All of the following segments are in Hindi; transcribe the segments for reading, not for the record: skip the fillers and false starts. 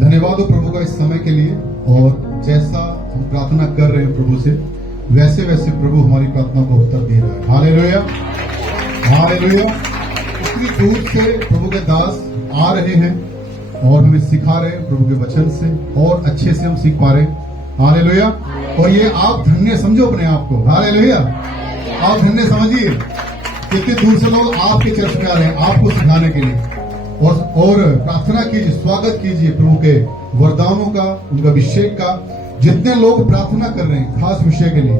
धन्यवाद हो प्रभु का इस समय के लिए। और जैसा हम प्रार्थना कर रहे हैं प्रभु से, वैसे वैसे प्रभु हमारी प्रार्थना को उत्तर दे रहा है। Hallelujah, hallelujah. इतनी दूर से प्रभु के दास आ रहे हैं और हमें सिखा रहे हैं प्रभु के वचन से, और अच्छे से हम सीख पा रहे हैं। हालेलुया। और ये आप धन्य समझो अपने आप को। हालेलुया, आप धन्य समझिए। कितने दूर से लोग आपके चर्च में आ रहे हैं आपको सिखाने के लिए। और प्रार्थना कीजिए, स्वागत कीजिए प्रभु के वरदानों का, उनका अभिषेक का। जितने लोग प्रार्थना कर रहे हैं खास विषय के लिए,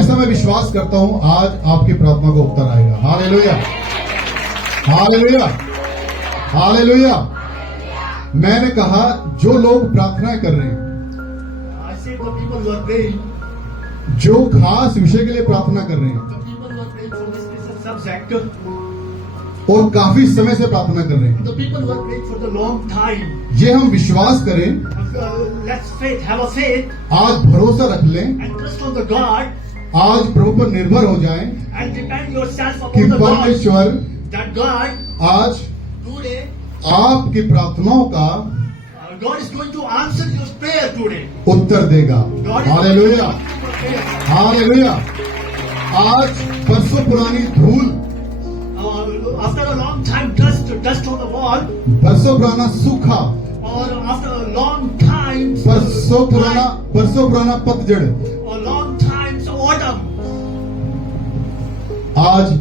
ऐसा मैं विश्वास करता हूं आज आपकी प्रार्थना का उत्तर आएगा। Hallelujah, hallelujah, hallelujah. मैंने कहा जो लोग प्रार्थनाएं कर रहे हैं, जो खास विषय के लिए प्रार्थना कर रहे हैं और काफी समय से प्रार्थना कर रहे हैं, ये हम विश्वास करें, आज भरोसा रख लें, आज प्रभु पर निर्भर हो जाएं कि परमेश्वर आज आपकी प्रार्थनाओं का God is going to answer your prayer today. उत्तर देगा। Hallelujah, hallelujah. आज बरसों पुरानी धूल, After a long time, dust on the wall, बरसों पुराना सूखा, or after a long time, बरसों पुराना पतझड़, a long time, autumn. आज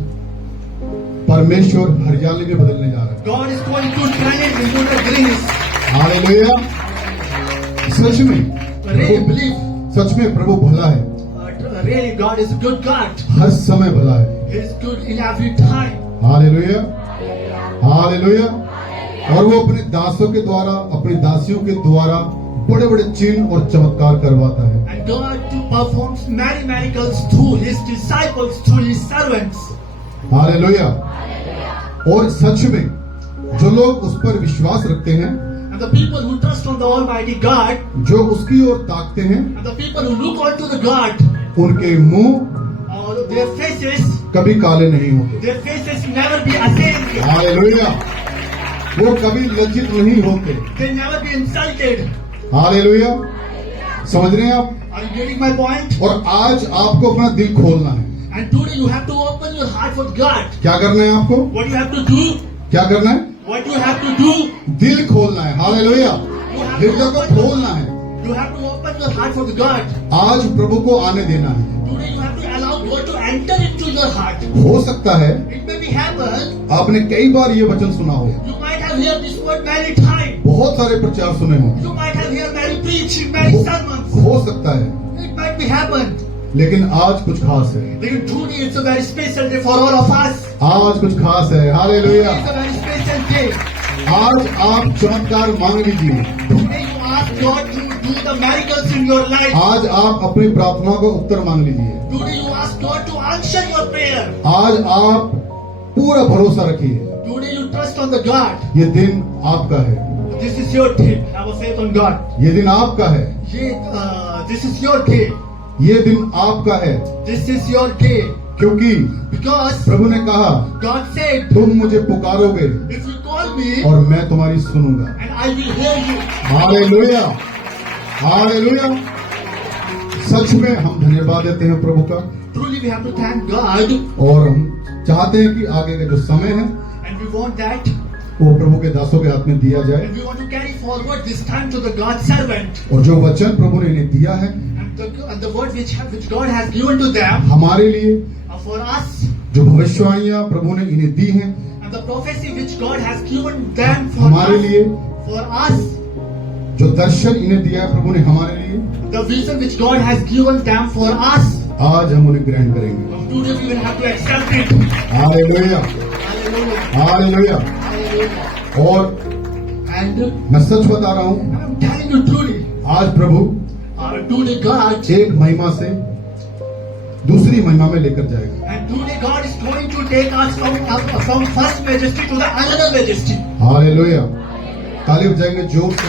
परमेश्वर हरियाली में बदलने जा रहा है। God is going to turn it into the greenness. Hallelujah. सच में Really believe. सच में प्रभु भला है, Really, God is a good God. हर समय भला है। He is good in every time. Hallelujah, hallelujah. और वो अपने दासों के द्वारा, अपनी दासियों के द्वारा बड़े बड़े चिन्ह और चमत्कार करवाता है। And God to performs many miracles through His disciples, through His servants. Hallelujah. और सच में जो लोग उस पर विश्वास रखते हैं, And the people who trust on the Almighty God, जो उसकी ओर ताकते हैं, and the people who look onto the God, उनके मुंह their faces, कभी काले नहीं होते। their faces never be ashamed. Hallelujah. वो कभी लज्जित नहीं होते। They never be insulted. Hallelujah. समझ रहे हैं आप? Are you getting my point? और आज आपको अपना दिल खोलना है। And today you have to open your heart for God. क्या करना है आपको? What you have to do? क्या करना है? What you have to do? दिल खोलना है। हालेलुया। हृदय को खोलना है। You have to open your heart for the God. आज प्रभु को आने देना है। Today you have to allow God to enter into your heart. हो सकता है It may be happen. आपने कई बार ये वचन सुना हो, You might have heard this word many times. बहुत सारे प्रचार सुने हो, You might have heard many preaching, many sermons. हो सकता है, It might be happened. लेकिन आज कुछ खास है। But today it's a very special day for all of us. आज कुछ खास है। Hallelujah. It's a very special day. आज आप चमत्कार मांग लीजिए। Today you ask God to do the miracles in your life. आज आप अपनी प्रार्थनाओं का उत्तर मांग लीजिए। Today you ask God to answer your prayer. आज आप पूरा भरोसा रखिए। Today you trust on the God. ये दिन आपका है। This is your day. Have a faith on God. ये दिन आपका है। This is your day. ये दिन आपका है, This is your day. क्योंकि Because प्रभु ने कहा God said, तुम मुझे पुकारोगे if you call me और मैं तुम्हारी सुनूंगा। and I will hear you. Hallelujah, hallelujah. सच में हम धन्यवाद देते हैं प्रभु का, Truly we have to thank God, और हम चाहते हैं कि आगे का जो समय है and we want that, वो प्रभु के दासों के हाथ में दिया जाए, and we want to carry forward this time to the God servant, और जो वचन प्रभु ने इन्हें दिया है and the word which God has given to them हमारे लिए, for us, जो भविष्यवाणियां प्रभु ने इन्हें दी हैं and the prophecy which God has given them for हमारे us, लिए, for us, जो दर्शन इन्हें दिया है प्रभु ने हमारे लिए, the vision which God has given them for us. आज हम उन्हें ग्रहण करेंगे। Today we will have to accept it. Hallelujah, Hallelujah. Hallelujah. Hallelujah. और And मैं सच बता रहा हूँ, I'm telling you truly, आज प्रभु today God, एक महिमा से दूसरी महिमा में लेकर जाएगा। and today God is going to take us from first majesty to the another majesty. Hallelujah. ताली बजाएंगे जोर से,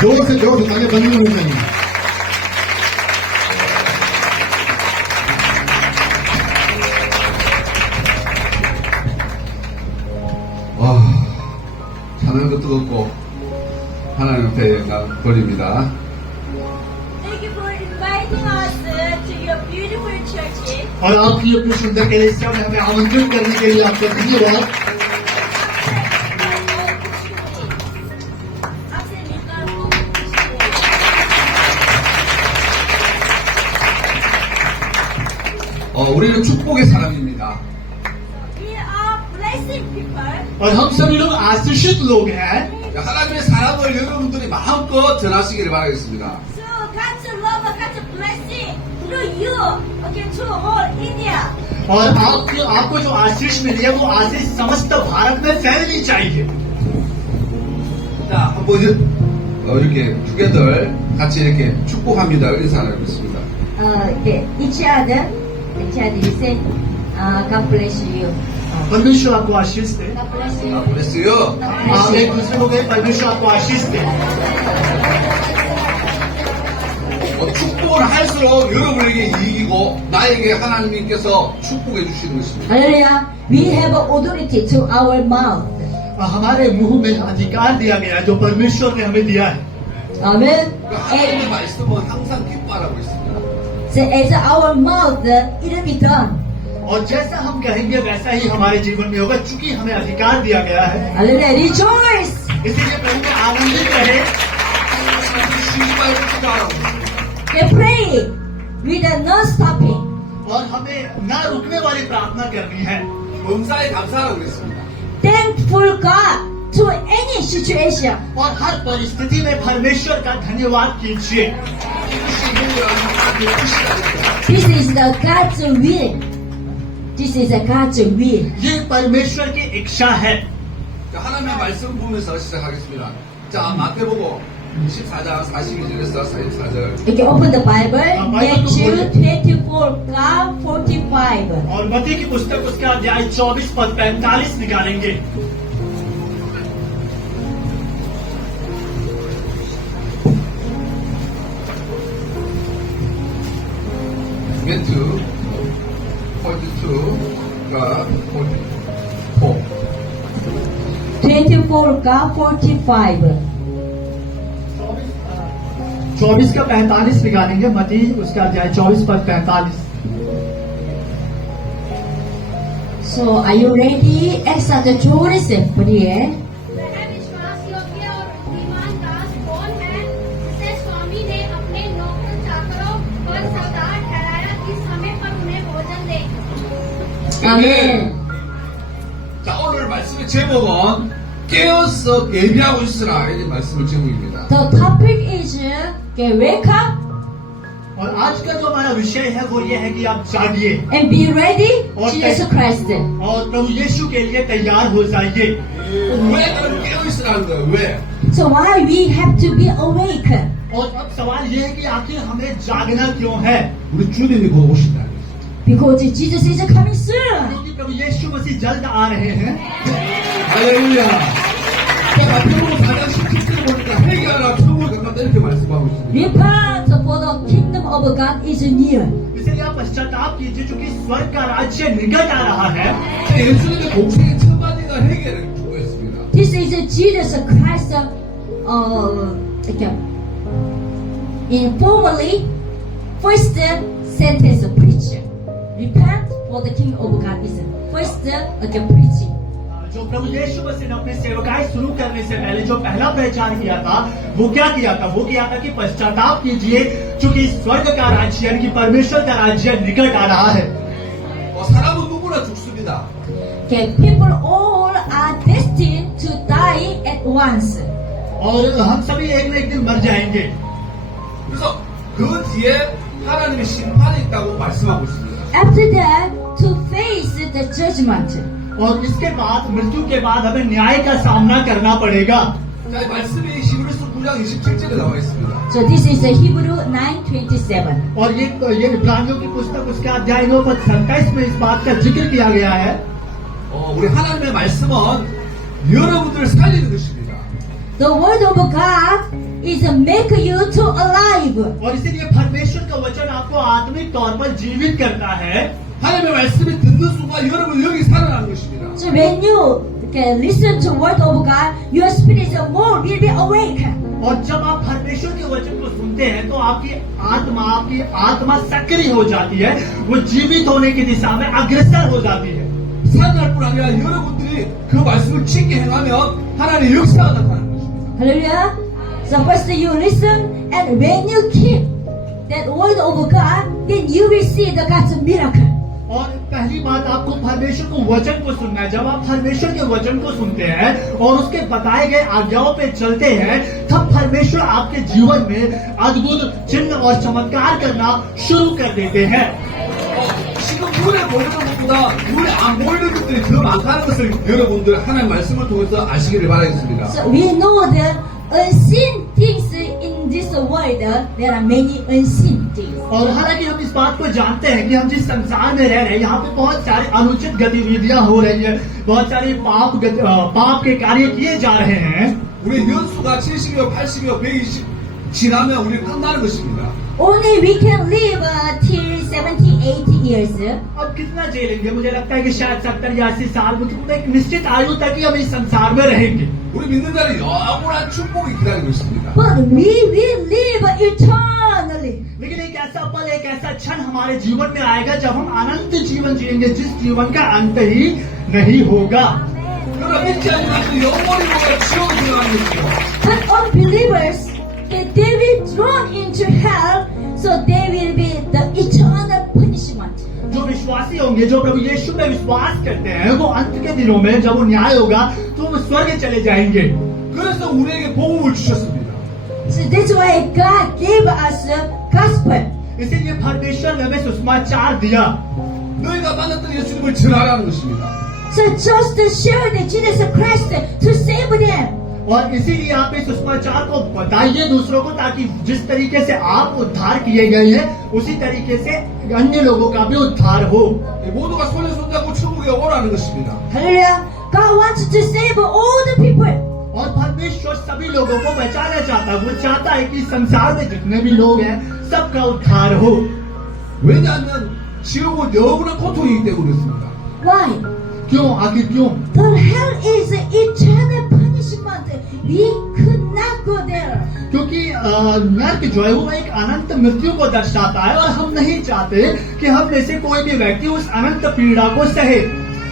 जोर से, जोर से ताली बंद नहीं होनी चाहिए। 하는 것도 없고 하나님 앞에 버립니다. Thank you for inviting us to your beautiful church. और आपकी अपनी सुंदर कलीसिया में हमें आमंत्रित करने के लिए आपका धन्यवाद। आपसे मिलकर बहुत खुशी हुई। 우리는 축복의 사람입니다. We are blessed people. और हम सभी लोग आशीषित लोग हैं। 하나님의 사랑을 여러분들이 마음껏 전하시기를 바라겠습니다. So God's love, God's blessing through you, okay, to whole India. और आपको जो आशीष मिली है वो आशीष समस्त भारत में फैलनी चाहिए। 자, 한번 이렇게 두개들 같이 이렇게 축복합니다. 인사 나누겠습니다. Okay, each other you say, God bless you. परमेश्वर आपको आशीष दे। God bless you. bless요. आप एक दूसरे को कहें परमेश्वर आपको आशीष दे। 축복을 할수록 여러분에게 이익이고 나에게 하나님께서 축복해 주시는 것입니다. Hallelujah. We have authority to our mouth. हमारे मुंह में अधिकार दिया गया है जो परमेश्वर ने हमें दिया है। Amen. 하나님의 And 말씀은 항상 기뻐하라고 있습니다. so as our mouth, it will be done. और जैसा हम कहेंगे वैसा ही हमारे जीवन में होगा क्योंकि हमें अधिकार दिया गया है। Hallelujah. Rejoice. इसीलिए प्रभु में आनंदित रहे। They pray with no stopping. और हमें न रुकने वाली प्रार्थना करनी है। 범사에 감사하라고 그랬습니다. Thankful God to any situation. और हर परिस्थिति में परमेश्वर का धन्यवाद कीजिए। This is the God's will. This is the God's will. ये परमेश्वर की इच्छा है। 하나님의 말씀 보면서 시작하겠습니다. 자, 마태복음 24장 42절에서 44절. You can open the Bible. Matthew 24, God 45. और मत्ती की पुस्तक उसका अध्याय 24 पद 45 निकालेंगे। 매튜 42가 44. 24, God 45. 24 का 45 निकालेंगे। मत्ती उसका अध्याय 24 पद 45। So, are you ready? एक साथ जोर से पढ़िए। वह विश्वास योग्य और बुद्धिमान दास कौन है जिसे स्वामी ने अपने नौकर चाकरों पर सरदार ठहराया कि समय पर उन्हें भोजन दे। 아멘. 자, 오늘 말씀의 제목은 깨어서 예비하고 있으라. 이런 말씀을 제목입니다. The topic is wake up और आज का जो हमारा विषय है वो ये है कि आप जागिए and be ready, Okay. Jesus Christ. और प्रभु यीशु के लिए तैयार हो जाइए। 왜 그럼 깨어있으라는 거예요? 왜? So why we have to be awake? और अब सवाल ये है कि आखिर हमें जागना क्यों है? 우리 주님이 곧 오신다. Because Jesus is coming soon. क्योंकि प्रभु यीशु मसीह जल्द आ रहे हैं। 할렐루야. 또 마태복음 4장 17절 보니까 회개하라 천국을 가깝다 이렇게 말씀하고 있습니다. Repent, for the kingdom of God is near. इसलिए आप पश्चाताप कीजिए क्योंकि स्वर्ग का राज्य निकट आ रहा है। 예수님의 공생의 첫 마디가 회개를 주고했습니다. This is Jesus Christ. Informally, first sentence preach. Repent, for the kingdom of God is first preaching. जो प्रभु यीशु मसीह ने अपने सेवकाई शुरू करने से पहले जो पहला प्रचार किया था वो क्या किया था? वो किया था कि पश्चाताप कीजिए क्योंकि स्वर्ग का राज्य यानी कि परमेश्वर का राज्य निकट आ रहा है। 사람은 누구나 죽습니다. Okay, people all are destined to die at once. और हम सभी एक न एक दिन मर जाएंगे। 그래서 그 뒤에 하나님의 심판이 있다고 말씀하고 있습니다. After that, to face the judgment. और इसके बाद मृत्यु के बाद हमें न्याय का सामना करना पड़ेगा। 자, 이 말씀이 히브리서 9장 27절에 나와 있습니다. So this is Hebrew 9:27. और ये इब्रानियों की पुस्तक उसका अध्याय 9 पद 27 में इस बात का जिक्र किया गया है। 우리 하나님의 말씀은 여러분들을 살리는 것입니다. The word of God is make you to alive. और इसीलिए परमेश्वर का वचन आपको आत्मिक तौर पर जीवित करता है। 하나님의 말씀이 듣는 순간 여러분 여기 살아나는 것입니다. So when you okay, listen to word of God, your spirit is more will be awake. और जब आप परमेश्वर के वचन को सुनते हैं तो आपकी आत्मा सक्रिय हो जाती है, वो जीवित होने की दिशा में अग्रसर हो जाती है। 사랑할 뿐 아니라 여러분들이 그 말씀을 지켜 행하면 하나님의 역사가 나타나는 것입니다. Hallelujah. So first you listen, and when you keep that word of God, then you will see the God's miracle. और पहली बात आपको परमेश्वर को वचन को सुनना है। जब आप परमेश्वर के वचन को सुनते हैं और उसके बताए गए आज्ञाओं पे चलते हैं, तब परमेश्वर आपके जीवन में अद्भुत चिन्ह और चमत्कार करना शुरू कर देते हैं। 지금 눈에 보이는 것보다 눈에 안 보이는 것들이 더 많다는 것을 여러분들 하나님의 말씀을 통해서 아시기를 바라겠습니다. So we know the unseen things in this world. There are many unseen things. और हालांकि हम इस बात को जानते हैं कि हम जिस संसार में रह रहे हैं, यहाँ पे बहुत सारी अनुचित गतिविधियां हो रही है, बहुत सारे पाप के कार्य किए जा रहे हैं। 우리 연수가 70이요, 80이요, 120 지나면 우리는 끝나는 것입니다. Only we can live till 70, 80 years. अब कितना झेलेंगे? मुझे लगता है कि शायद 70 या 80 साल में एक निश्चित आयु तक ही हम इस संसार में रहेंगे। 우리 믿는 자는 영원한 축복이 기다리고 있습니다. But we will live eternally. लेकिन एक ऐसा पल, एक ऐसा क्षण हमारे जीवन में आएगा जब हम अनंत जीवन जिएंगे, जिस जीवन का अंत ही नहीं होगा। 여러분 믿지 않는 자들은 영원히 우리가 지옥에 들어가는 것이죠. But unbelievers, they will thrown into hell, so they will be the eternal punishment. जो विश्वासी होंगे, जो प्रभु यीशु में विश्वास करते हैं, वो अंत के दिनों में जब वो न्याय होगा तो वो स्वर्ग चले जाएंगे। 그래서 우리에게 복음을 주셨습니다. So that's why God gave us the gospel. इसीलिए परमेश्वर ने हमें सुसमाचार दिया। 너희가 만났던 예수님을 전하라는 것입니다. So just to share the Jesus Christ to save them. और इसीलिए आप इस सुसमाचार को बताइए दूसरों को, ताकि जिस तरीके से आप उद्धार किए गए हैं, उसी तरीके से अन्य लोगों का भी उद्धार हो। 모두가 손에 손잡고 천국에 오라는 것입니다. Hallelujah. God wants to save all the people. और परमेश्वर सभी लोगों को बचाना चाहता है। वो चाहता है कि संसार में जितने भी लोग हैं, सबका उद्धार हो। 왜냐하면 지옥은 영원한 고통이기 때문에 그렇습니다. Why? क्यों? आखिर क्यों? The hell is eternal punishment. We could not go there. क्योंकि नरक जो है वो एक अनंत मृत्यु को दर्शाता है, और हम नहीं चाहते कि हम में से कोई भी व्यक्ति उस अनंत पीड़ा को सहे।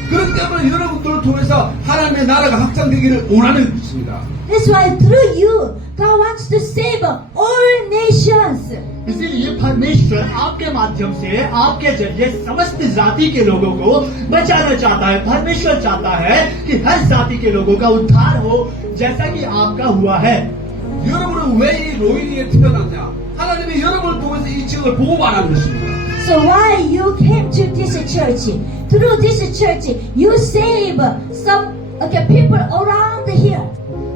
그렇기 때문에 여러분들을 통해서 하나님의 나라가 확장되기를 원하는 것입니다. That's why through you, God wants to save all nations. इसीलिए परमेश्वर आपके माध्यम से, आपके जरिए समस्त जाति के लोगों को बचाना चाहता है। परमेश्वर चाहता है कि हर जाति के लोगों का उद्धार हो, जैसा कि आपका हुआ है। 여러분은 왜 이 로이니에 태어났냐? 하나님이 여러분을 통해서 이 지역을 보호하는 것입니다. So why you came to this church? Through this church, you save some people around here.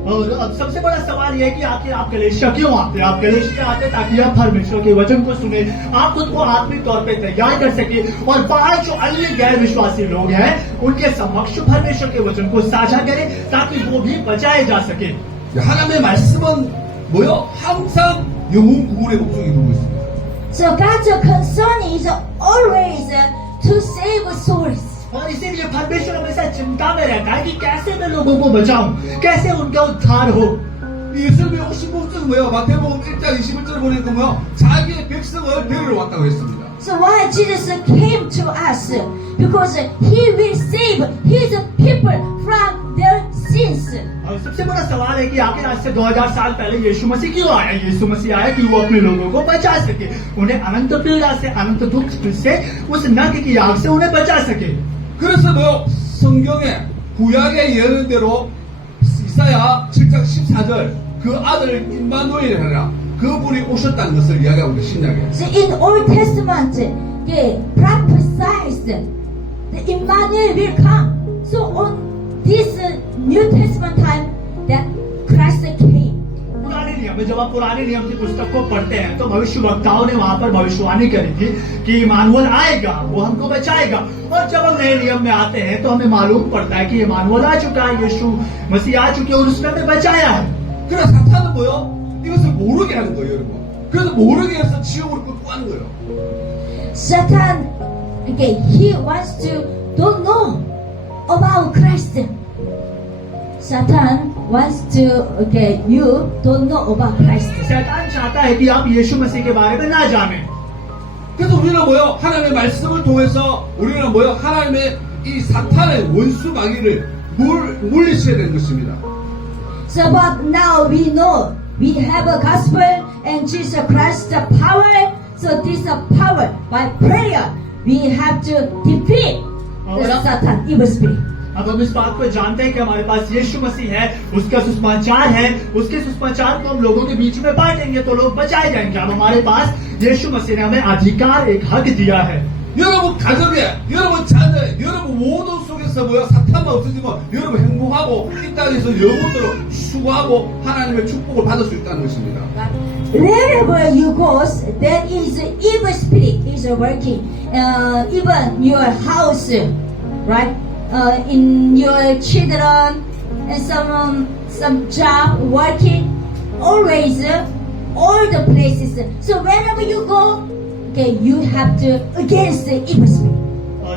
और अब सबसे बड़ा सवाल यह है कि आखिर आप कलेशिया क्यों आते हैं? आप कलेशिया आते हैं ताकि आप परमेश्वर के वचन को सुने, आप खुद को आत्मिक तौर पे तैयार कर सके, और बाहर जो अन्य गैर विश्वासी लोग हैं उनके समक्ष परमेश्वर के वचन को साझा करें, ताकि वो भी बचाए जा सके। 하나님의 말씀은 뭐요? 항상 영혼 구원의 목적이 이루고 있습니다. So God's concern is always to save souls. और इसीलिए परमेश्वर हमेशा चिंता में रहता है कि कैसे मैं लोगों को बचाऊं, कैसे उनका उद्धार हो। 예수님이 오신 목적은 뭐예요? 마태복음 1장 21절 보니까 뭐요? 자기의 백성을 데리러 왔다고 했습니다. So why Jesus came to us? Because He will save His people from their sins. और सबसे बड़ा सवाल है कि आखिर आज से 2000 साल पहले यीशु मसीह क्यों आया? यीशु मसीह आया कि वो अपने लोगों को बचा सके, उन्हें अनंत पीड़ा से, अनंत दुख से, उस नरक की आग से उन्हें बचा सके। 그래서 뭐요? 성경에 구약에 예언한 대로 이사야 7장 14절 그 아들 임마누엘이라 그분이 오셨다는 것을 이야기하고 있는 신약에. So in Old Testament, the prophesies the Emmanuel will come. So on this New Testament time, that Christ came. पुराने नियम में जब आप पुराने नियम की पुस्तक को पढ़ते हैं तो भविष्यवक्ताओं ने वहां पर भविष्यवाणी करी थी कि इमानुएल आएगा, वो हमको बचाएगा। और जब हम नए नियम में आते हैं तो हमें मालूम पड़ता है कि इमानुएल आ चुका है, यीशु मसीह आ चुके हैं और उसने हमें बचाया है। 그래서 사탄은 뭐요? 이것을 모르게 하는 거예요, 여러분. 그래서 모르게 해서 지옥으로 끌고 가는 거예요. Satan, okay, he wants to don't know about Christ. Satan wants to you don't know about Christ. शैतान चाहता है कि आप यीशु मसीह के बारे में ना जानें। 그래서 우리는 뭐요? 하나님의 말씀을 통해서 우리는 뭐요? 하나님의 이 사탄의 원수 마귀를 물리쳐야 되는 것입니다. So but now we know we have a gospel and Jesus Christ the power. So this power by prayer we have to defeat the Satan evil spirit. अब हम इस बात को जानते हैं कि हमारे पास यीशु मसीह है, उसका सुसमाचार है, उसके सुसमाचार को हम लोगों के बीच में बांटेंगे तो लोग बचाए जाएंगे। अब हमारे पास यीशु मसीह ने हमें अधिकार, एक हक दिया है। 여러분 가정에, 여러분 자녀에, 여러분 모든 속에서 뭐야? 사탄만 없어지면 여러분 행복하고 이 땅에서 영원토록 수고하고 하나님의 축복을 받을 수 있다는 것입니다. Wherever you go, there is evil spirit is working. Even your house, right? In your children and some job working, always all the places. So wherever you go, you have to against the evil spirit.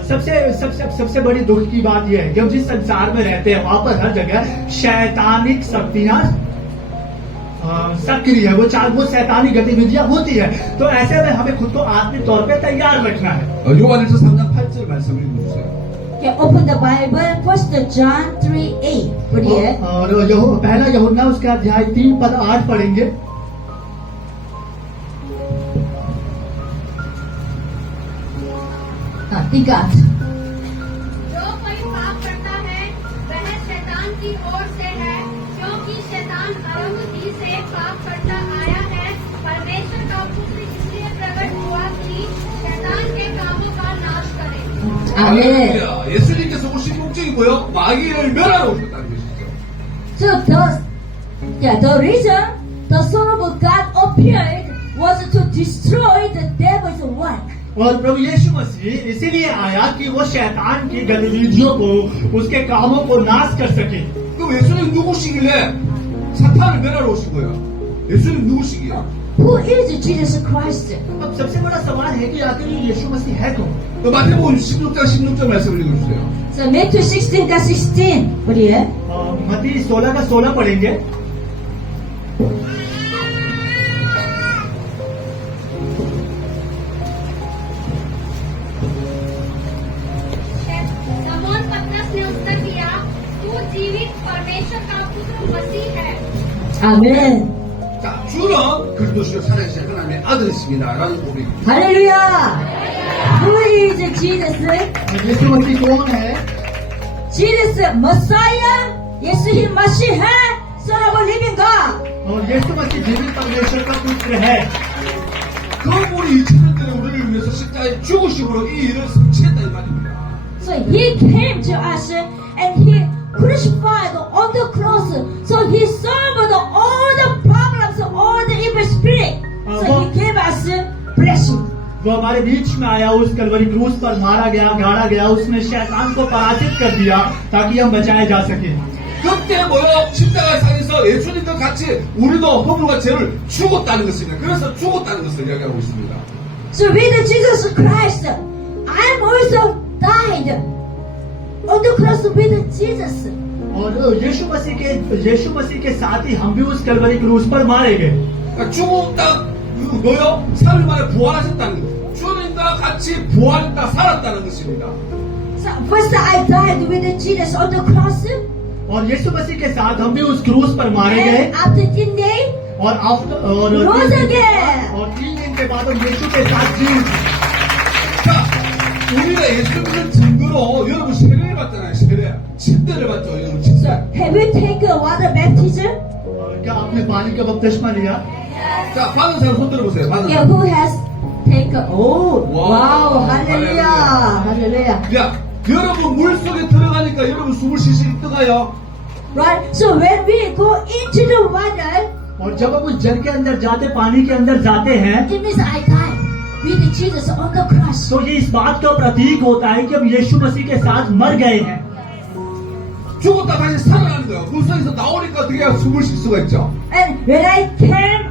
सबसे बड़ी दुख की बात यह है कि हम जिस संसार में रहते हैं वहां पर हर जगह शैतानिक शक्तियां सक्रिय है, वो शैतानी गतिविधियां होती है। तो ऐसे में हमें खुद को आत्मिक तौर पे तैयार रखना है। 요한일서 3장 8절 말씀 읽어주세요. Okay, open the Bible, 1 John 3:8. पढ़िए। और पहला यूहन्ना उसका अध्याय 3 पद 8 पढ़ेंगे। जो कोई पाप करता है वह शैतान की ओर से है, क्योंकि शैतान आरंभ ही से पाप करता आया है। परमेश्वर का पुत्र इसलिए प्रकट हुआ कि शैतान के कामों का नाश करे। 할렐루야. 예수님께서 오신 목적이 뭐요? 마귀를 멸하러 오셨다는 것이죠. So the reason the Son of God appeared was to destroy the devil's work. और प्रभु यीशु मसीह इसीलिए आया कि वो शैतान की गतिविधियों को, उसके कामों को नाश कर सके। 그럼 예수님 누구시길래 사탄을 멸하러 오신 거예요? 예수님 누구시기야? Who is Jesus Christ? अब सबसे बड़ा सवाल है कि आखिर ये यीशु मसीह है कौन? 마태복음 16장 16절 말씀을 읽어주세요. So Matthew 16:16 पढ़िए। मत्ती 16 का 16 पढ़ेंगे। शमौन पतरस ने उत्तर दिया, तू जीवित परमेश्वर का पुत्र मसीह है। 아멘. 자, 주는 그리스도시로 살아계신 하나님의 아들이십니다. 라는 고백입니다. 할렐루야. Who is Jesus? यीशु मसीह कौन है? Jesus Messiah. 예수 ही मसीह है, Son of the living God. और यीशु मसीह जीवित परमेश्वर का पुत्र है। 그분이 2000년 전에 우리를 위해서 십자가에 죽으심으로 이 일을 성취했다 이 말입니다. So he came to us and he crucified on the cross. So he solved all the problems, all the evil spirit. So he gave us blessing. वो हमारे बीच में आया, उस कलवरी क्रूस पर मारा गया, गाड़ा गया, उसने शैतान को पराजित कर दिया ताकि हम बचाए जा सके। 그때 뭐요? 십자가상에서 예수님과 같이 우리도 허물과 죄를 죽었다는 것입니다. 그래서 죽었다는 것을 이야기하고 있습니다. So with Jesus Christ, I'm also died on the cross with Jesus. और यीशु मसीह के साथ ही हम भी उस कलवरी क्रूस पर मारे गए। 그러니까 죽었다 뭐요? 3일 만에 부활하셨다는 것. 주님과 같이 부활했다 살았다는 것입니다. So first I died with Jesus on the cross, और यीशु मसीह के साथ हम भी उस क्रूस पर मारे गए। and after 10 days, और rose again. और 3 दिन के बाद हम यीशु के साथ जी उठे। 자, 우리가 예수님을 증거로 여러분 세례를 받잖아요. 세례. 침대를 받죠. 여러분 침대. Have you taken water baptism? क्या आपने पानी का बपतिस्मा लिया? 자, 받은 사람 손 들어보세요. 받은 Yeah, 사람. who has taken? Oh, Wow. wow, hallelujah, hallelujah. 야, 여러분 물 속에 들어가니까 여러분 숨을 쉴 뜨가요. Right? So when we go into the water, और जब हम उस जल के अंदर जाते, पानी के अंदर जाते हैं, it means I died with Jesus on the cross. तो ये इस बात का प्रतीक होता है कि हम यीशु मसीह के साथ मर गए हैं। 죽었다 다시 살아나는 거예요. 물 속에서 나오니까 어떻게 숨을 쉴 수가 있죠. And when I came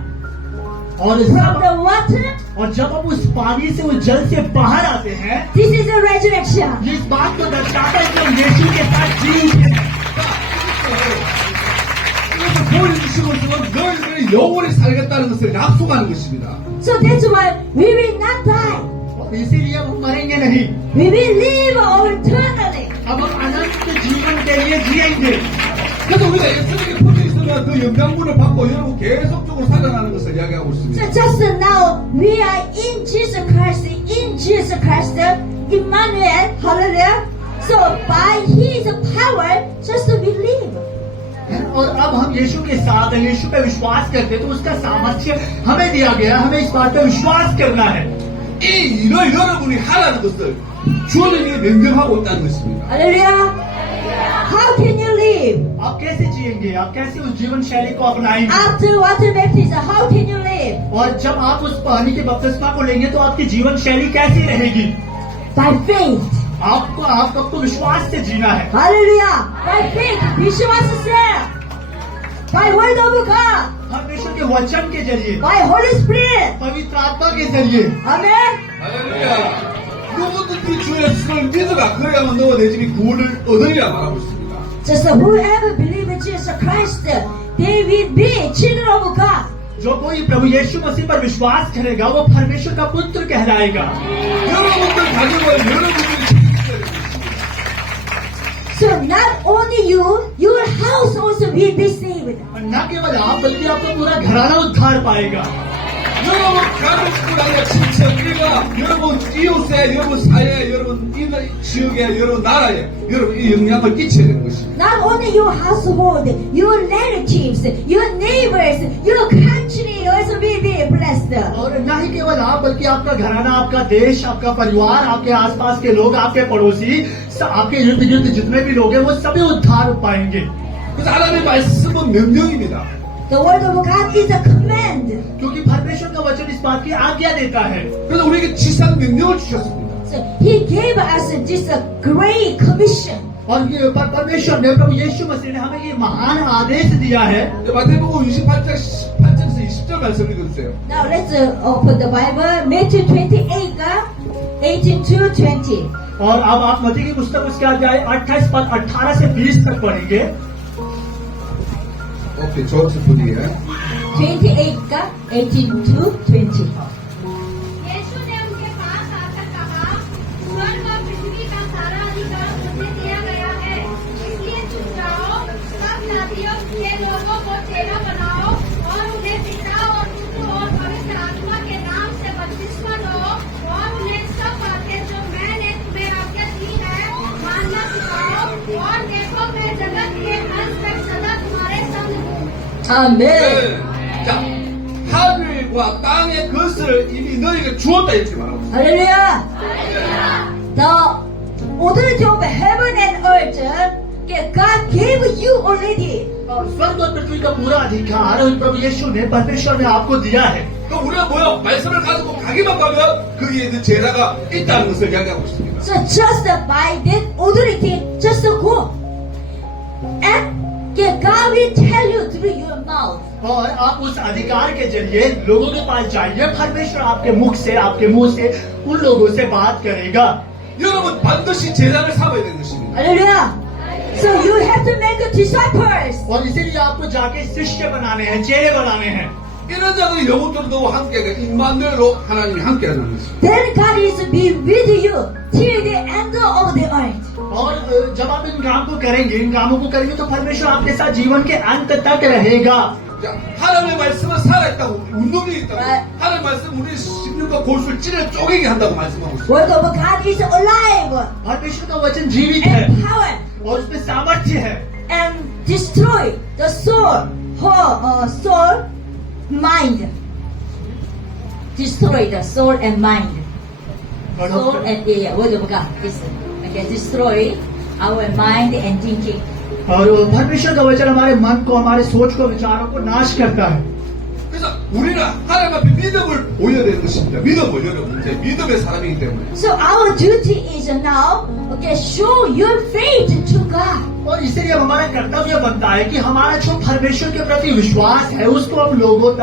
और from the water, जब हम उस पानी से, उस जल से बाहर आते हैं, this is the resurrection. ये इस बात को दर्शाता है कि हम यीशु के साथ जी उठे हैं। 영원히 살겠다는 것을 약속하는 것입니다. So that's why we will not die. और इसीलिए हम मरेंगे नहीं, We will live eternally. अब हम अनंत जीवन के लिए जिएंगे। 그래서 우리가 예수님께 퍼져 있으면 그 영광분을 받고 여러분 계속적으로 살아나는 것을 이야기하고 있습니다. So just now we are in Jesus Christ, Emmanuel, hallelujah. So by His power, just we live. और अब हम यीशु के साथ हैं, यीशु पे विश्वास करते हैं, तो उसका सामर्थ्य हमें दिया गया, हमें इस बात पे विश्वास करना है। 이 일을 여러분이 하라는 것을 주님이 명령하고 있다는 것입니다. Hallelujah. How can you live? आप कैसे जिएंगे, आप कैसे उस जीवन शैली को अपनाएंगे? After water baptism, how can you live? और जब आप उस पानी के बपतिस्मा को लेंगे तो आपकी जीवन शैली कैसी रहेगी? By faith. आपको विश्वास से जीना है। Hallelujah. By faith, विश्वास से. By word of God. परमेश्वर के वचन के जरिए, By Holy Spirit. पवित्र आत्मा के जरिए। Amen. 할렐루야. 누구든지 주 예수를 믿어라. 그래야만 너와 내 집이 구원을 얻으리라 말하고 있습니다. Just whoever believes in Jesus Christ, they will be children of God. जो कोई प्रभु यीशु मसीह पर विश्वास करेगा वो परमेश्वर का पुत्र कहलाएगा। 여러분들 가정을 여러분들이 책임져야 됩니다. So not only you, your house also will be saved. और न केवल आप बल्कि आपका पूरा घराना उद्धार पाएगा। 여러분 가족뿐 아니라 친척, 우리가 여러분 이웃에, 여러분 사회에, 여러분 이 지역에, 여러분 나라에 여러분 이 영향을 끼쳐야 되는 것입니다. Not only your household, your relatives, your neighbors, your country also will be blessed. और न ही केवल आप बल्कि आपका घराना, आपका देश, आपका परिवार, आपके आसपास के लोग, आपके पड़ोसी, आपके इर्द गिर्द जितने भी लोग हैं वो सभी उद्धार पाएंगे। 그래서 하나님의 말씀은 명령입니다. The word of God is a command. क्योंकि परमेश्वर का वचन इस बात की आज्ञा देता है। 그래서 우리에게 지상 명령을 주셨습니다. So He gave us this great commission. और ये परमेश्वर ने, प्रभु यीशु मसीह ने हमें ये महान आदेश दिया है। 마태복음 28장에서 20절 말씀 읽어주세요. Now let's open the Bible. Matthew 28, 18 to 20. और अब आप मत्ती की पुस्तक उसके अध्याय 28 पद 18 से 20 तक पढ़ेंगे। 오케이, 저부터 보니에. 28, 18 to 20. यीशु ने उनके पास आकर कहा, स्वर्ग और पृथ्वी का सारा अधिकार मुझे दिया गया है, इसलिए चुप जाओ, सब जातियों के लोगों को चेला बनाओ और उन्हें पिता और पुत्र और पवित्र आत्मा के नाम से बपतिस्मा दो और उन्हें सब बातें जो मैंने तुम्हें आज्ञा दी है मानना सिखाओ, और देखो मैं जगत के अंत तक सदा तुम्हारे संग हूँ। Amen. 자, 하늘과 땅의 것을 이미 너희에게 주었다 이렇게 말하고 있어요. Hallelujah. The authority of heaven and earth, God gave you already. और स्वर्ग और पृथ्वी का पूरा अधिकार प्रभु यीशु ने, परमेश्वर ने आपको दिया है। 또 우리가 뭐요? 말씀을 가지고 가기만 가면 거기에 있는 제자가 있다는 것을 이야기하고 있습니다. So just by that authority, just go. And God will tell you through your mouth. और आप उस अधिकार के जरिए लोगों के पास जाइए, परमेश्वर आपके मुख से, आपके मुंह से उन लोगों से बात करेगा। 여러분 반드시 제자를 삼아야 되는 것입니다. Hallelujah. So you have to make disciples. और इसीलिए आपको जाके शिष्य बनाने हैं, चेले बनाने हैं। 이런 자들이 영혼들도 함께 임마누엘로 하나님이 함께하는 것입니다. Then God is be with you till the end of the earth. और जब आप इन काम को करेंगे, इन कामों को करेंगे तो परमेश्वर आपके साथ जीवन के अंत तक रहेगा। 자, 하나님의 말씀은 살아있다고, 운동력이 있다고. 네. 하나님의 말씀은 우리 심령과 골수를 찔러 쪼개게 한다고 말씀하고 있어요. Word of God is alive परमेश्वर का वचन जीवित है and power और उसमें सामर्थ्य है and destroy the soul, soul, mind. Destroy the soul and mind. Soul and word of God is destroy our mind and thinking. और परमेश्वर का वचन हमारे मन को, हमारे सोच को, विचारों को नाश करता है। 그래서 우리는 하나님 앞에 믿음을 보여야 되는 것입니다. 믿음을 여러분 이제 믿음의 사람이기 때문에. So our duty is now, show your faith to God. और इसलिए हमारा कर्तव्य बनता है कि हमारा जो परमेश्वर के प्रति विश्वास है उसको हम लोगों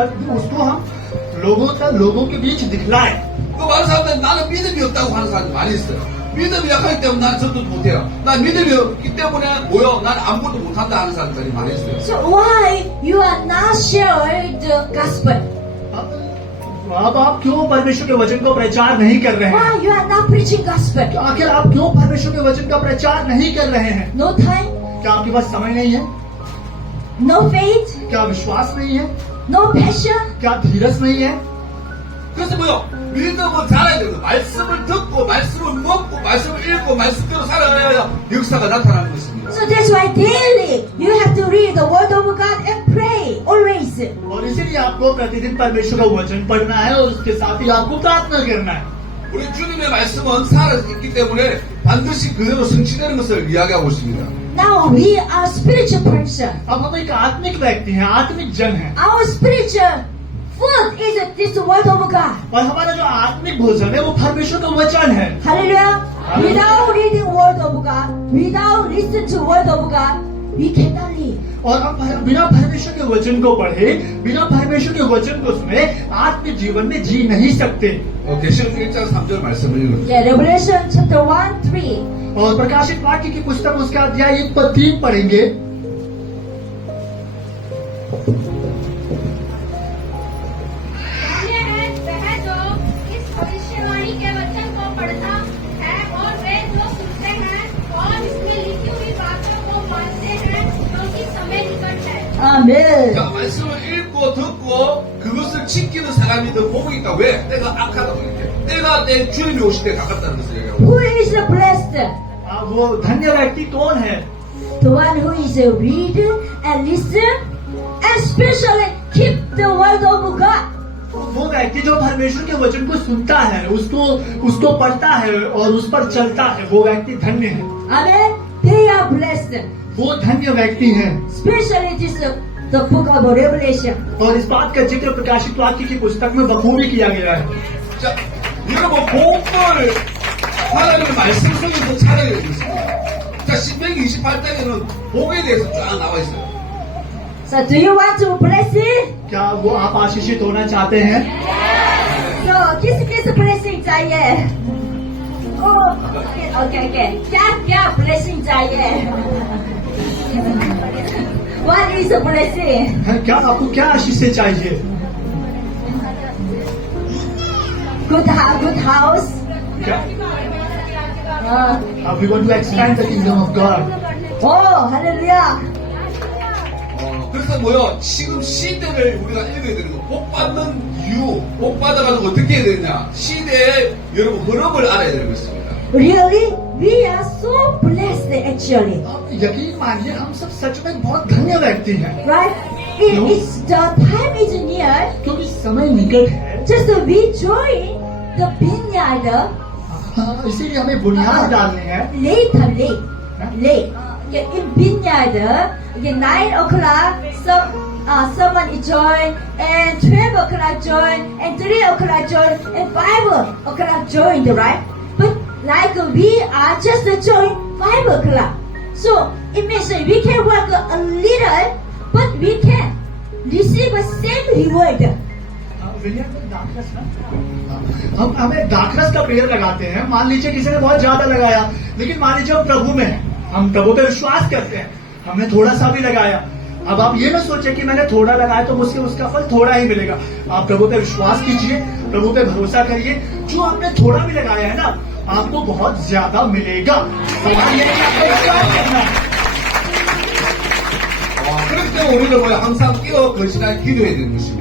के बीच दिखलाएं। 그 많은 사람들은 나는 믿음이 없다고 하는 사람이 많이 있어요. 믿음이 약하기 때문에 난 전도 못해요. 난 믿음이 없기 때문에 난 아무것도 못한다 하는 사람들이 많이 있어요. So why you are not sharing the gospel? अब आप क्यों परमेश्वर के वचन को प्रचार नहीं कर रहे हैं? Why you are not preaching gospel? आखिर आप क्यों परमेश्वर के वचन का प्रचार नहीं कर रहे हैं? No time, क्या आपके पास समय नहीं है? no faith, क्या विश्वास नहीं है? no passion. क्या धीरज नहीं है? 그래서 믿음은 잘해야 되거든. 말씀을 듣고, 말씀을 먹고, 말씀을 읽고, 말씀대로 살아야 역사가 나타나는 것입니다. So that's why daily you have to read the word of God and pray always. और इसीलिए आपको प्रतिदिन परमेश्वर का वचन पढ़ना है और उसके साथ ही आपको प्रार्थना करना है. 우리 주님의 말씀은 살아있기 때문에 반드시 그대로 성취되는 것을 이야기하고 있습니다. Now we are spiritual person. अब हम एक आत्मिक व्यक्ति हैं, आत्मिक जन हैं. Our spiritual food is this word of God. और हमारा जो आत्मिक भोजन है वो परमेश्वर का वचन है. Hallelujah. Without reading word of God, without listening to word of God, we cannot live. और हम बिना परमेश्वर के वचन को पढ़े, बिना परमेश्वर के वचन को सुने, आत्मिक जीवन में जी नहीं सकते. 계시록 1장 3절 말씀을 읽어주세요. Yeah, Revelation chapter 1:3. और प्रकाशित वाक्य की पुस्तक उसका अध्याय 1-3 पढ़ेंगे. धन्य है वह जो इस भविष्यवाणी के वचन को पढ़ता है और वे जो सुनते हैं और इसमें लिखी हुई बातों को मानते हैं क्योंकि समय निकट है. Amen. 자, 말씀을 읽고 듣고 그것을 지키는 사람이 더 복이 있다. 왜? 때가 악하다고 이렇게. 때가 내 주님이 오실 때 가깝다는 것을 얘기하고. Who is the blessed? वो धन्य व्यक्ति कौन है? The one who is read and listen and especially keep the word of God. वो व्यक्ति जो परमेश्वर के वचन को सुनता है, उसको पढ़ता है और उस पर चलता है, वो व्यक्ति धन्य है. Amen. They are blessed. वो धन्य व्यक्ति हैं. Especially this the book of Revelation. और इस बात का जिक्र प्रकाशित वाक्य की पुस्तक में बखूबी किया गया है. 자, 여러분 복음을 하나님의 말씀 속에서 찾아야 되겠습니다. 자, 신명기 28장에는 복에 대해서 쫙 나와 있어요. So do you want to blessing? क्या वो आप आशीषित होना चाहते हैं? So किस blessing चाहिए? Oh, okay. क्या blessing चाहिए? What is a blessing? क्या आपको क्या आशीष चाहिए? Good house. क्या? Uh, We want to expand the kingdom of God. oh, hallelujah. 그래서 지금 시대를 우리가 읽어야 되는 거. 복 받는 이유, 복 받아가지고 어떻게 해야 되느냐. 시대의 여러분 흐름을 알아야 되는 것입니다. Really, we are so blessed actually. आप यकीन मानिए हम सब सच में बहुत धन्य व्यक्ति हैं. Right? It's the time is near. क्योंकि समय निकट है. Just we join the vineyard इसीलिए हमें बुनियाद डालनी है. late. In vineyard, 9 o'clock, someone is join, and 12 o'clock join, and 3 o'clock join, and 5 o'clock joined, right? But like we are just join 5 o'clock. So it means we can work a little, but we can receive the same reward. हम हमें दाखरस का पेड़ लगाते हैं. मान लीजिए किसी ने बहुत ज्यादा लगाया, लेकिन मान लीजिए हम प्रभु में हैं, हम प्रभु पे विश्वास करते हैं, हमने थोड़ा सा भी लगाया. अब आप ये ना सोचे कि मैंने थोड़ा लगाया तो मुझसे उसका फल थोड़ा ही मिलेगा. आप प्रभु पे विश्वास कीजिए, प्रभु पे भरोसा करिए. जो आपने थोड़ा भी लगाया है ना, आपको बहुत ज्यादा मिलेगा. सवाल ये है कि आपको विश्वास करना है. 그렇기 때문에 우리는 항상 깨어 거듭나게 기도해야 되는 것입니다.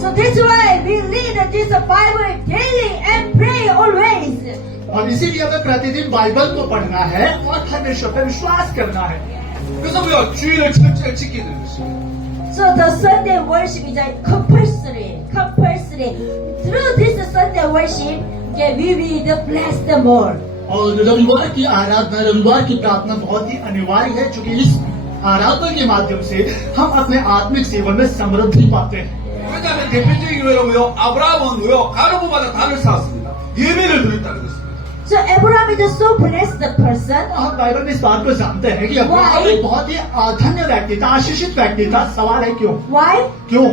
So that's why we read this Bible daily and pray always. और इसीलिए हमें प्रतिदिन बाइबल को पढ़ना है और परमेश्वर पे विश्वास करना है. 그래서 주일을 철저히 지켜야 되는 것입니다. So the Sunday worship is compulsory. Through this Sunday worship, we will be blessed more. और रविवार की आराधना, रविवार की प्रार्थना बहुत ही अनिवार्य है, क्योंकि इस आराधना के माध्यम से हम अपने आत्मिक जीवन में समृद्धि पाते हैं. 왜냐하면 대표적인 예로요 아브라함은 가르보마다 단을 쌓았습니다. 예배를 드렸다는 것입니다. So Abraham is a so blessed person. हम बाइबल में इस बात को जानते हैं कि अब्राहम एक बहुत ही धन्य व्यक्ति था, आशीषित व्यक्ति था. सवाल है क्यों? Why? क्यों?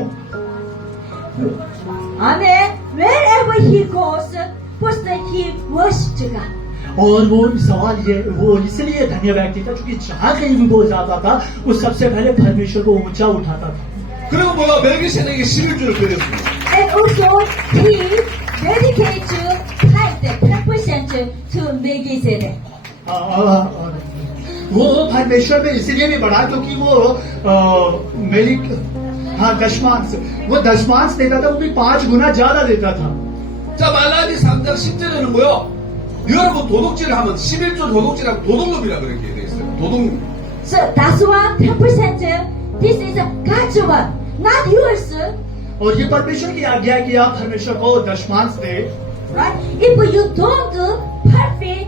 Amen. Wherever he goes, first he worships God. और वो सवाल ये वो इसलिए धन्य व्यक्ति था क्योंकि जहां कहीं भी वो जाता था वो सबसे पहले परमेश्वर को ऊंचा उठाता था। 그리고 뭐야 멜기세덱에게 11조를 드렸습니다. And also, he dedicated to tithe 10% to Melchizedek. वो परमेश्वर में इसलिए भी बढ़ा क्योंकि वो दशमांश वो दशमांश देता था, वो भी 5 गुना ज्यादा देता था। 자 말라기 3장 10절에는 뭐요? 여러분 도둑질을 하면 11조 도둑질하면 도둑놈이라 그렇게 돼 있어요. 도둑놈. So that's why 10%, this is God's one, not yours. और ये परमेश्वर की आज्ञा है कि आप परमेश्वर को दशमांश दे। Right? If you don't do perfect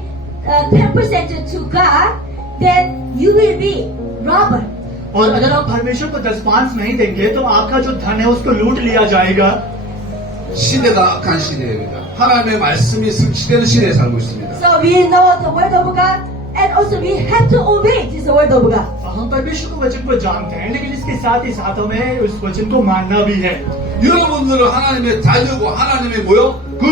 10% to God, then you will be robber. और अगर आप परमेश्वर को दशमांश नहीं देंगे तो आपका जो धन है उसको लूट लिया जाएगा। 시대가 악한 시대입니다. 하나님의 말씀이 성취되는 시대에 살고 있습니다. So we know the word of God, and also we have to obey this word of God. हम परमेश्वर को वचन को जानते हैं, लेकिन इसके साथ ही साथ हमें उस वचन को मानना भी है। 여러분들은 하나님의 자녀고 하나님의 뭐요? 그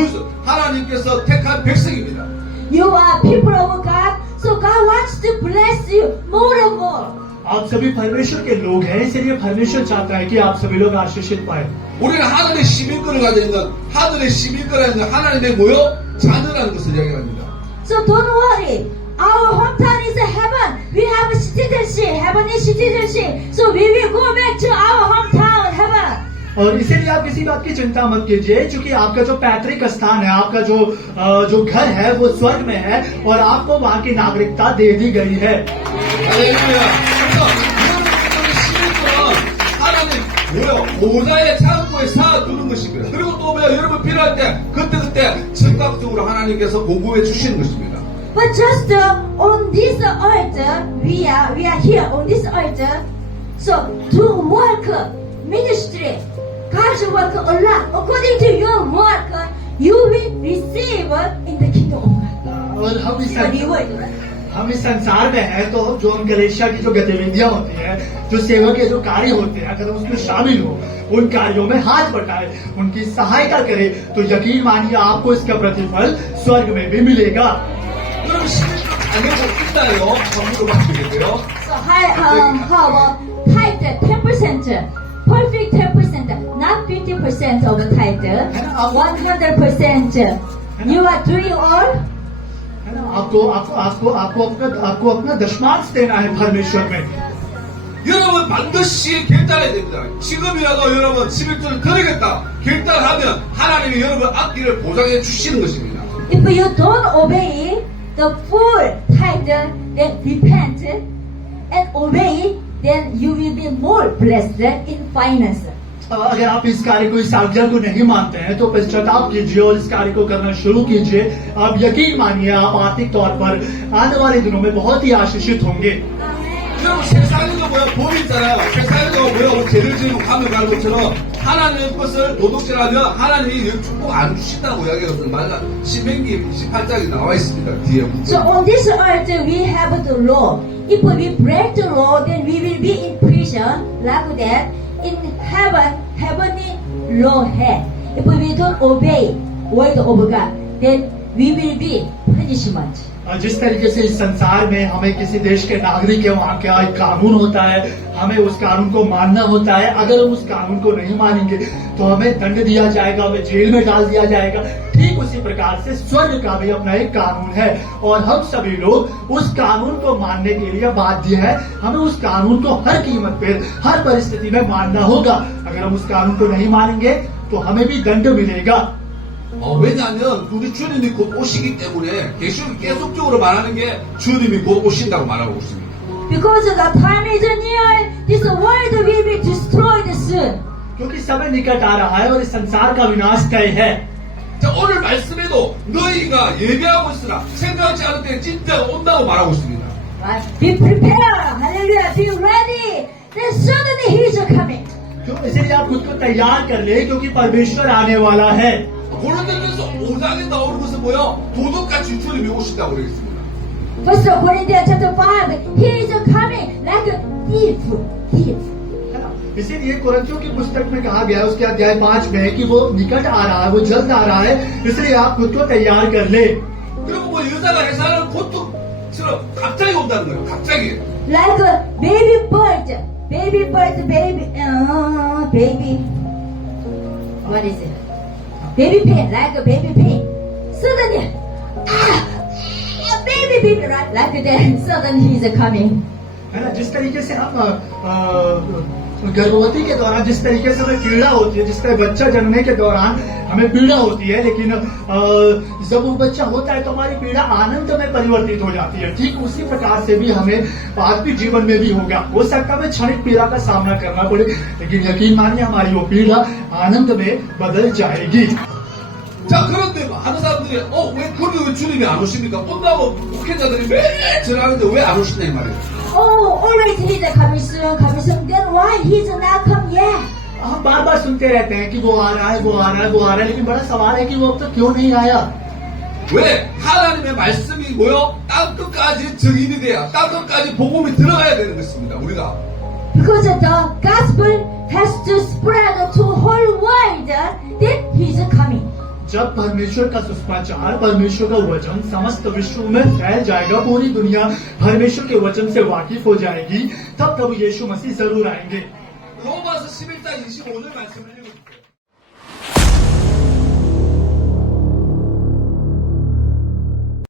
하나님께서 택한 백성입니다. You are people of God, so God wants to bless you more and more. आप सभी परमेश्वर के लोग हैं, इसलिए परमेश्वर चाहता है कि आप सभी लोग आशीषित पाए। 우리는 하늘의 시민권을 가지고 있는 하늘의 시민권을 가지고 있는 하나님의 뭐요? 자녀라는 것을 이야기합니다. So don't worry. Our hometown is heaven. We have citizenship, heavenly citizenship. So we will go back to our hometown, heaven. और इसीलिए आप किसी बात की चिंता मत कीजिए, क्योंकि आपका जो पैतृक स्थान है, आपका जो घर है वो स्वर्ग में है और आपको वहाँ की नागरिकता दे दी गई है। 할렐루야. 여러분들의 시민권은 하나님 뭐요? 보좌의 창고에 쌓아두는 것입니다. 그리고 또 뭐야? 여러분 필요할 때 그때 즉각적으로 하나님께서 공급해 주시는 것입니다. But just on this earth, we are here on this earth. So to work ministry, God's work a lot. According to your work, you will receive in the kingdom of God. और Reward. हम इस संसार में हैं तो जो हम गलेशिया की जो गतिविधियां होती हैं, जो सेवा के जो कार्य होते हैं, अगर हम उसमें शामिल हो, उन कार्यों में हाथ बटाए, उनकी सहायता करें, तो यकीन मानिए आपको इसका प्रतिफल स्वर्ग में भी मिलेगा। 여러분 시민권 자녀가 있나요? 선물로 받으겠고요. So how tithe 10%, perfect 10%, not 50% of the tithe, 100%. You are doing all. है ना, आपको अपना दशमांश देना है परमेश्वर में। 여러분 반드시 결단해야 됩니다. 지금이라도 여러분 11조를 드리겠다. 결단하면 하나님이 여러분 앞길을 보장해 주시는 것입니다. If you don't obey the full tithe, then repent and obey, then you will be more blessed in finance. अगर आप इस कार्य को, इस आज्ञा को नहीं मानते हैं तो पश्चाताप कीजिए और इस कार्य को करना शुरू कीजिए। आप यकीन मानिए आप आर्थिक तौर पर आने वाले दिनों में बहुत ही आशीषित होंगे। 여러분 세상에도 뭐야 법이 있잖아요. 세상에도 뭐야 우리 죄를 지으면 감을 가는 것처럼 하나님의 것을 도둑질하면 하나님이 축복 안 주신다고 이야기하거든요. 말라 신명기 18장에 나와 있습니다. 뒤에 So on this earth we have the law. If we break the law, then we will be in prison like that. In heaven, heavenly law है. If we don't obey word of God, then we will be punishment. जिस तरीके से इस संसार में हमें किसी देश के नागरिक है, वहाँ का एक कानून होता है, हमें उस कानून को मानना होता है। अगर हम उस कानून को नहीं मानेंगे तो हमें दंड दिया जाएगा, हमें जेल में डाल दिया जाएगा। ठीक उसी प्रकार से स्वर्ग का भी अपना एक कानून है और हम सभी लोग उस कानून को मानने के लिए बाध्य है। हमें उस कानून को हर कीमत पर, हर परिस्थिति में मानना होगा। अगर हम उस कानून को नहीं मानेंगे तो हमें भी दंड मिलेगा। 왜냐하면 우리 주님이 곧 오시기 때문에 계속적으로 말하는 게 주님이 곧 오신다고 말하고 있습니다. Because the time is near, this world will be destroyed soon. क्योंकि समय निकट आ रहा है और इस संसार का विनाश तय है। 자, 오늘 말씀에도 너희가 예배하고 있으나 생각지 않을 때 진짜가 온다고 말하고 있습니다. Right? Be prepared, hallelujah, be ready. Then suddenly he is coming. तो इसलिए आप खुद को तैयार कर ले, क्योंकि परमेश्वर आने वाला है। 고린도전서 5장에 나오는 것은 뭐요? 도둑같이 주님이 오신다고 그러겠습니다. First Corinthians chapter 5, he is coming like a thief. है ना? इसीलिए कुरिन्थियों की पुस्तक में कहा गया है उसके अध्याय 5 में कि वो निकट आ रहा है, वो जल्द आ रहा है। इसलिए आप खुद को तैयार कर ले। 그리고 뭐 여자가 해산하는 고통처럼 갑자기 온다는 거예요. 갑자기. Like a baby bird. Baby bird, baby. What is it? Baby pain, like a baby pain. Suddenly, baby, right? Like that, suddenly he's coming. है ना, जिस तरीके से हम गर्भवती के दौरान जिस तरीके से हमें पीड़ा होती है, जिस तरह बच्चा जन्मने के दौरान हमें पीड़ा होती है, लेकिन जब वो बच्चा होता है तो हमारी पीड़ा आनंद में परिवर्तित हो जाती है। ठीक उसी प्रकार से भी हमें आत्मिक जीवन में भी होगा। हो सकता है हमें क्षणिक पीड़ा का सामना करना पड़े, लेकिन यकीन मानिए हमारी वो पीड़ा आनंद में बदल जाएगी। 자, 그런데 하는 사람들이, 왜 그런데 왜 주님이 안 오십니까? 온다고 목회자들이 매일 전화하는데 왜 안 오시냐, 이 말이에요. Oh, always he's coming soon. Then why he's not come yet? हम बार बार सुनते रहते हैं कि वो आ रहा है, वो आ रहा है, वो आ रहा है, लेकिन बड़ा सवाल है कि वो अब तक क्यों नहीं आया। 왜? 하나님의 말씀이 뭐요? 땅끝까지 증인이 돼야, 땅끝까지 복음이 들어가야 되는 것입니다, 우리가. Because the gospel has to spread to whole world. Then he's coming. जब परमेश्वर का सुसमाचार, परमेश्वर का वचन समस्त विश्व में फैल जाएगा, पूरी दुनिया परमेश्वर के वचन से वाकिफ हो जाएगी, तब प्रभु यीशु मसीह जरूर आएंगे। 로마서 11장 25절 말씀을